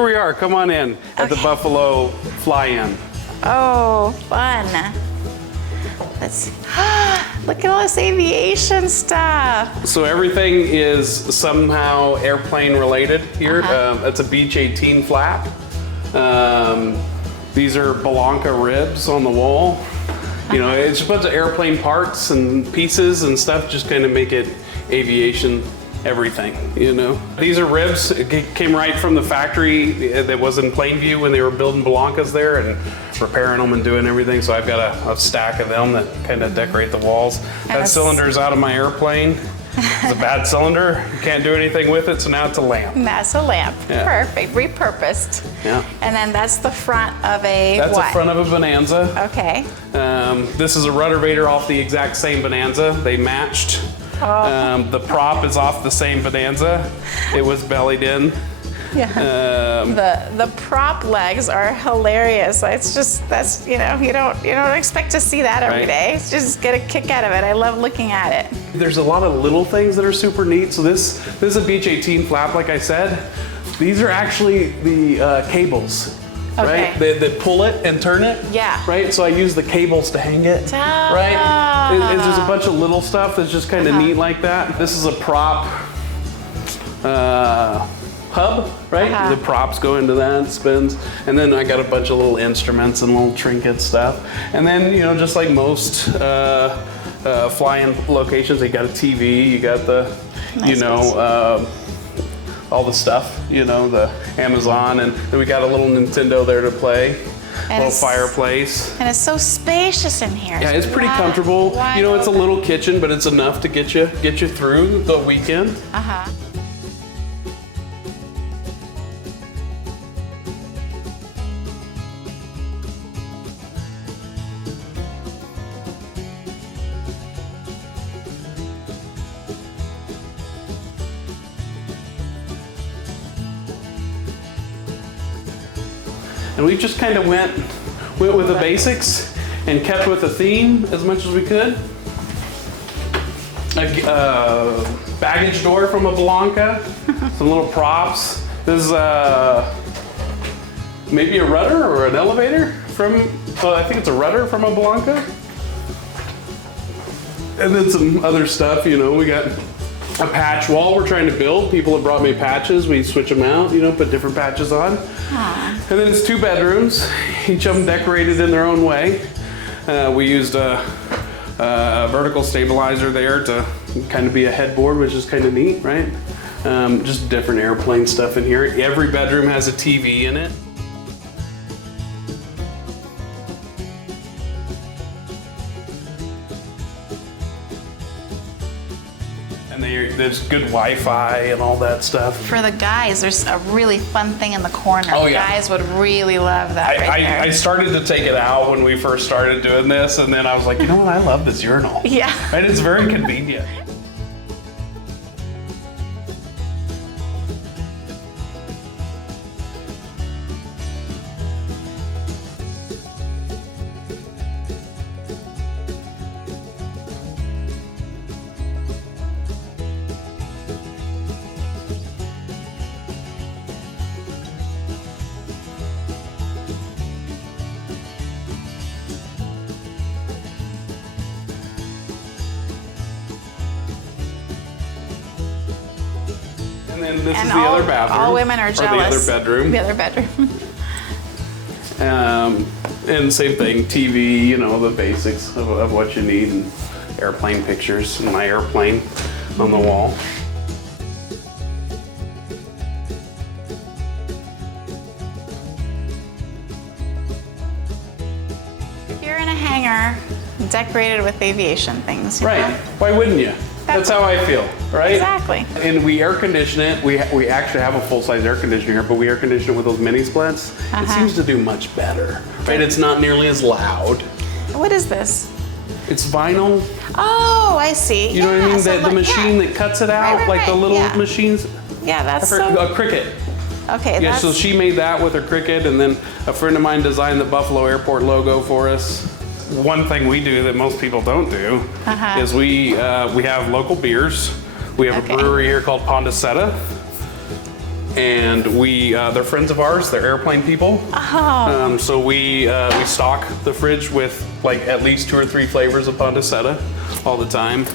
here we are. Come on in at the Buffalo Fly-In. Oh, fun. Let's look at all this aviation stuff. So everything is somehow airplane related here. It's a Beech 18 flap. These are Blanca ribs on the wall. You know, it's just a bunch of airplane parts and pieces and stuff, just kind of make it aviation everything, you know. These are ribs. It came right from the factory that was in Plainview when they were building Blancas there and repairing them and doing everything. So I've got a stack of them that kind of decorate the walls. That cylinder's out of my airplane. It's a bad cylinder. You can't do anything with it, so now it's a lamp. That's a lamp. Yeah. Perfect. Repurposed. Yeah. And then that's the front of a That's what? the front of a Bonanza. Okay. This is a rudder vader off the exact same Bonanza. They matched. The prop is off the same Bonanza. It was bellied in. Yeah. The prop legs are hilarious. It's just, that's, you know, you don't expect to see that every day. It's just get a kick out of it. I love looking at it. There's a lot of little things that are super neat. So this is a Beech 18 flap, like I said. These are actually the cables. Okay. Right? They pull it and turn it. Yeah. Right? So I use the cables to hang it. Right? It's just a bunch of little stuff that's just kind of neat like that. This is a prop hub, right? The props go into that, spins. And then I got a bunch of little instruments and little trinket stuff. And then, you know, just like most fly-in locations, they got a TV, you got the, you know, all the stuff, you know, the Amazon, and then we got a little Nintendo there to play, a little fireplace. And it's so spacious in here. Yeah, it's pretty comfortable. You know, it's a little kitchen, but it's enough to get you through the weekend. And we just kind of went with the basics and kept with the theme as much as we could. A baggage door from a Blanca, some little props. This is maybe a rudder or an elevator from, I think it's a rudder from a Blanca. And then some other stuff, you know, we got a patch wall we're trying to build. People have brought me patches. We switch them out, you know, put different patches on. And then it's 2 bedrooms, each of them decorated in their own way. We used a vertical stabilizer there to kind of be a headboard, which is kind of neat, right? Just different airplane stuff in here. Every bedroom has a TV in it. And there's good Wi-Fi and all that stuff. For the guys, there's a really fun thing in the corner. Oh, the yeah. guys would really love that there. I started to take it out when we first started doing this, and then I was like, you know what, I love this urinal. Yeah. And it's very convenient. And then this is the other bathroom. All women are jealous. Or the other bedroom. The other bedroom. And same thing, TV, you know, the basics of what you need, and airplane pictures, and my airplane on the wall. If you're in a hangar decorated with aviation things, you Right. know? Why wouldn't you? That's how I feel, right? Exactly. And we air condition it. We actually have a full-size air conditioner here, but we air condition it with those mini splits. It seems to do much better, right? It's not nearly as loud. What is this? It's vinyl. Oh, I see. You know what I mean? So The machine that cuts it out, Right, like the little machines. Yeah, that's A Cricket. Okay, Yeah, that's... so she made that with her Cricket, and then a friend of mine designed the Buffalo Airport logo for us. One thing we do that most people don't do is we have local beers. We have a brewery here called Pondicetta. and they're friends of ours. They're airplane people. Oh. So we stock the fridge with like at least 2 or 3 flavors of pancetta all the time.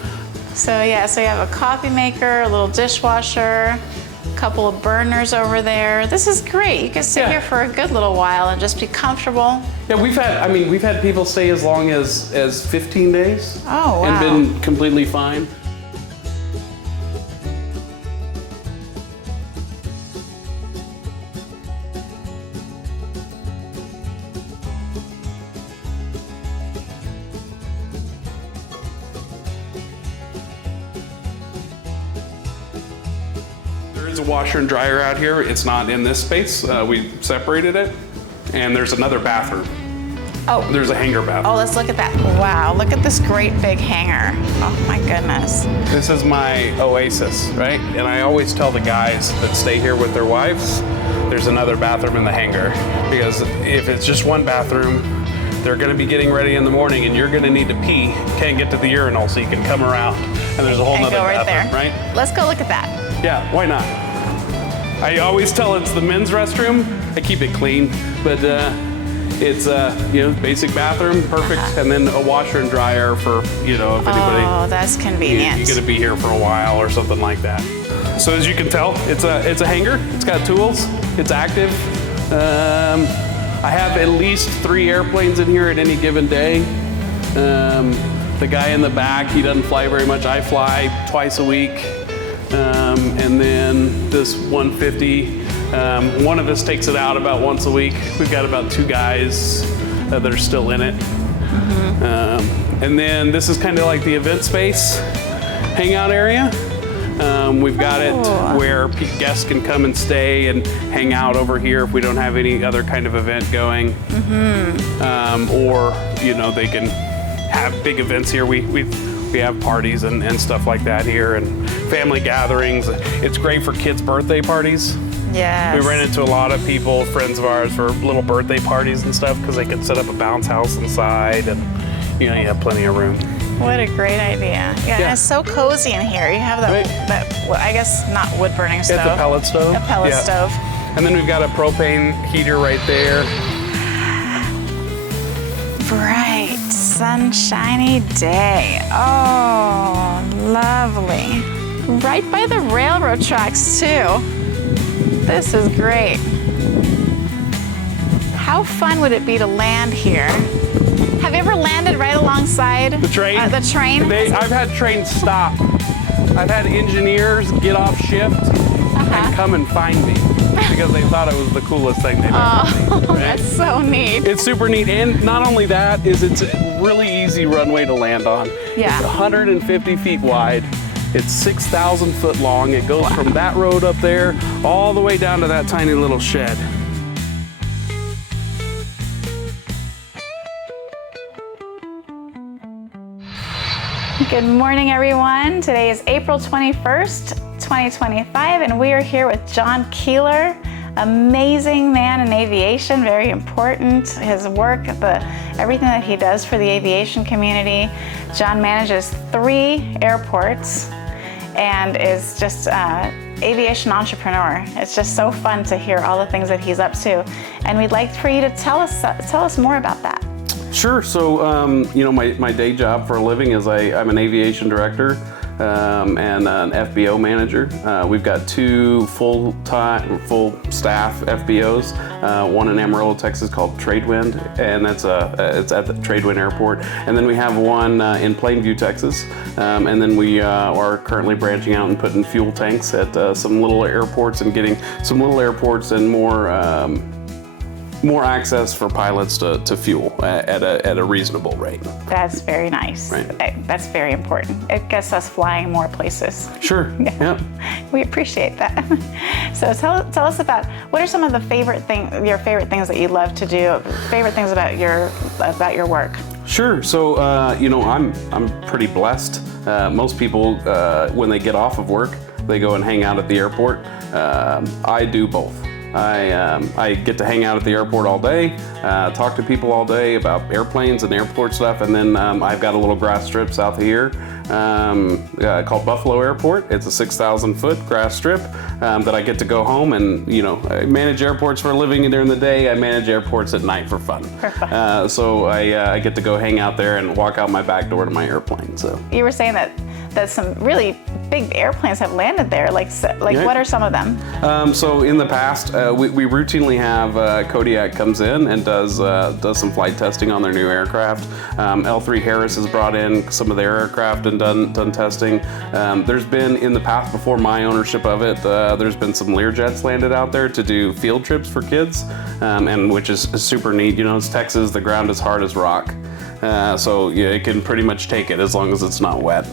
So yeah, so you have a coffee maker, a little dishwasher, a couple of burners over there. This is great. You can sit here for a good little while and just be comfortable. Yeah, we've had people stay as long as 15 days. Oh, wow. And been completely fine. There's a washer and dryer out here. It's not in this space. We separated it. And there's another bathroom. Oh. There's a hanger bathroom. Oh, let's look at that. Wow, look at this great big hanger. Oh my goodness. This is my oasis, right? And I always tell the guys that stay here with their wives, there's another bathroom in the hangar. Because if it's just one bathroom, they're gonna be getting ready in the morning and you're gonna need to pee. Can't get to the urinal, so you can come around. And there's a whole nother bathroom, right? Let's go look at that. Yeah, why not? I always tell it's the men's restroom. I keep it clean, but it's basic bathroom, perfect, and then a washer and dryer for if anybody. Oh, that's convenient. You're gonna be here for a while or something like that. So as you can tell, it's a hanger. It's got tools. It's active. I have at least 3 airplanes in here at any given day. The guy in the back, he doesn't fly very much. I fly twice a week. And then this 150, one of us takes it out about once a week. We've got about 2 guys that are still in it. And then this is kind of like the event space hangout area. We've got it where guests can come and stay and hang out over here if we don't have any other kind of event going. Or they can have big events here. We have parties and stuff like that here, and family gatherings. It's great for kids' birthday parties. Yes. We ran into a lot of people, friends of ours, for little birthday parties and stuff because they could set up a bounce house inside, and you have plenty of room. What a great idea. Yeah, and it's so cozy in here. You have that I guess not wood burning stove. It's a pellet stove. A pellet stove. And then we've got a propane heater right there. Bright, sunshiny day. Oh, lovely. Right by the railroad tracks too. This is great. How fun would it be to land here? Have you ever landed right alongside the train? The train? I've had trains stop. I've had engineers get off shift and come and find me because they thought it was the coolest thing they've ever seen. Right? That's so neat. It's super neat, and not only that, it's a really easy runway to land on. Yeah. It's 150 feet wide. It's 6,000 foot long. It goes from that road up there all the way down to that tiny little shed. Good morning, everyone. Today is April 21st, 2025, and we are here with John Keeler, amazing man in aviation, very important. His work, everything that he does for the aviation community. John manages 3 airports and is just aviation entrepreneur. It's just so fun to hear all the things that he's up to, and we'd like for you to tell us more about that. Sure. So, my day job for a living is I'm an aviation director and an FBO manager. We've got 2 full staff FBOs. One in Amarillo, Texas, called Tradewind, and it's at the Tradewind Airport. And then we have one in Plainview, Texas. And then we are currently branching out and putting fuel tanks at some little airports and getting some little airports and more access for pilots to fuel at a reasonable rate. That's very nice. Right. That's very important. It gets us flying more places. Sure. Yeah. We appreciate that. So tell us about what are some of the your favorite things that you love to do, favorite things about your work. Sure. So I'm pretty blessed. Most people when they get off of work, they go and hang out at the airport. I do both. I get to hang out at the airport all day, talk to people all day about airplanes and airport stuff, and then I've got a little grass strip south of here called Buffalo Airport. It's a 6,000 foot grass strip that I get to go home and, I manage airports for a living during the day. I manage airports at night for fun. So I get to go hang out there and walk out my back door to my airplane. So you were saying that some really big airplanes have landed there. Yeah. What are some of them? So in the past, we routinely have Kodiak comes in and does some flight testing on their new aircraft. L3 Harris has brought in some of their aircraft and done testing. There's been, in the past before my ownership of it, there's been some Learjets landed out there to do field trips for kids, and which is super neat. It's Texas, the ground is hard as rock. So yeah, it can pretty much take it as long as it's not wet.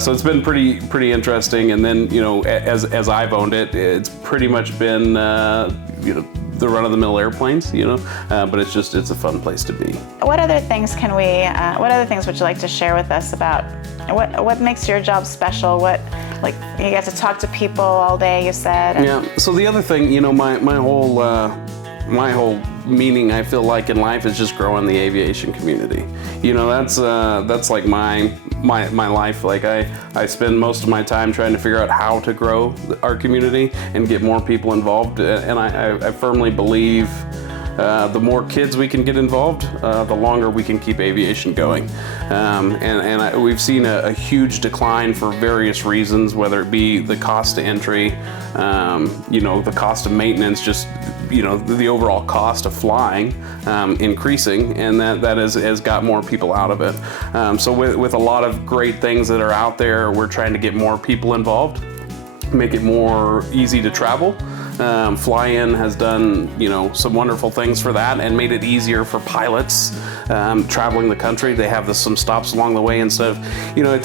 So it's been pretty interesting. And then as I've owned it, it's pretty much been the run-of-the-mill airplanes. But it's a fun place to be. What other things what other things would you like to share with us about what makes your job special? You get to talk to people all day, you said. Yeah. So the other thing, my whole meaning, I feel like, in life is just growing the aviation community. That's like my life. Like I spend most of my time trying to figure out how to grow our community and get more people involved. And I firmly believe the more kids we can get involved, the longer we can keep aviation going. We've seen a huge decline for various reasons, whether it be the cost to entry, the cost of maintenance, just the overall cost of flying increasing, and that has got more people out of it. So with a lot of great things that are out there, we're trying to get more people involved, make it more easy to travel. Fly-In has done, some wonderful things for that and made it easier for pilots traveling the country. They have some stops along the way instead of, it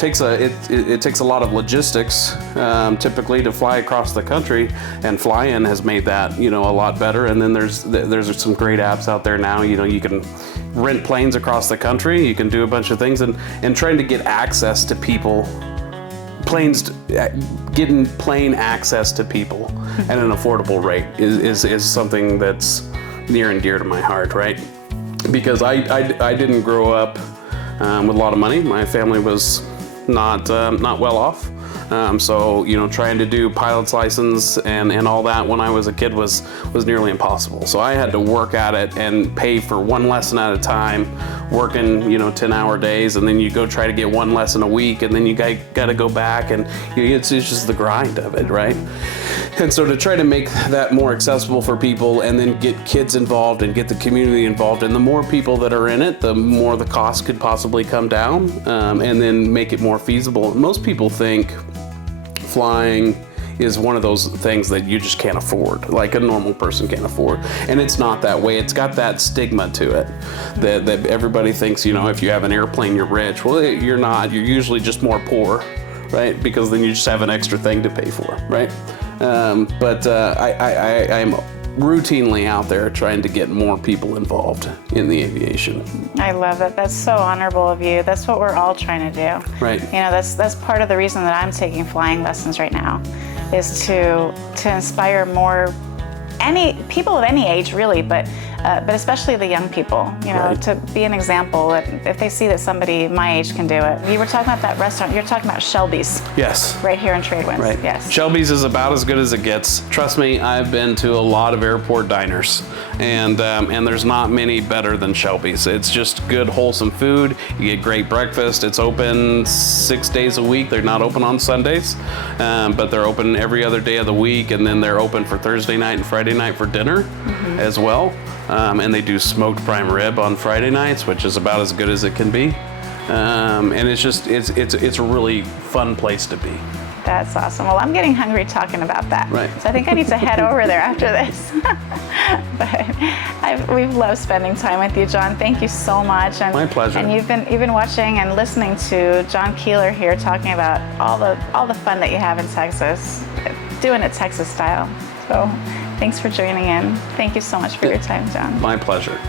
takes a lot of logistics typically to fly across the country, and Fly-In has made that, a lot better. And then there's some great apps out there now. You can rent planes across the country. You can do a bunch of things, and trying to get access to people. Getting plane access to people at an affordable rate is something that's near and dear to my heart, right? Because I didn't grow up with a lot of money. My family was not well off. So trying to do pilot's license and all that when I was a kid was nearly impossible. So I had to work at it and pay for one lesson at a time, working 10-hour days, and then you go try to get one lesson a week, and then you got to go back, and it's just the grind of it, right? And so to try to make that more accessible for people, and then get kids involved and get the community involved, and the more people that are in it, the more the cost could possibly come down, and then make it more feasible. Most people think flying is one of those things that you just can't afford, like a normal person can't afford. And it's not that way. It's got that stigma to it that everybody thinks, if you have an airplane, you're rich. Well, you're not. You're usually just more poor, right? Because then you just have an extra thing to pay for, right? I'm routinely out there trying to get more people involved in the aviation. I love it. That's so honorable of you. That's what we're all trying to do. Right. That's part of the reason that I'm taking flying lessons right now, is to inspire more people of any age, really, but especially the young people, Right. to be an example. If they see that somebody my age can do it. You were talking about that restaurant. You're talking about Shelby's. Yes. Right here in Tradewinds. Right. Yes. Shelby's is about as good as it gets. Trust me, I've been to a lot of airport diners, and there's not many better than Shelby's. It's just good, wholesome food. You get great breakfast. It's open 6 days a week. They're not open on Sundays, but they're open every other day of the week, and then they're open for Thursday night and Friday night for dinner as well. And they do smoked prime rib on Friday nights, which is about as good as it can be. And it's a really fun place to be. That's awesome. Well, I'm getting hungry talking about that. Right. So I think I need to head over there after this. But we've loved spending time with you, John. Thank you so much. And, my pleasure. And you've been watching and listening to John Keeler here talking about all the fun that you have in Texas, doing it Texas style. So thanks for joining in. Thank you so much for your time, John. My pleasure.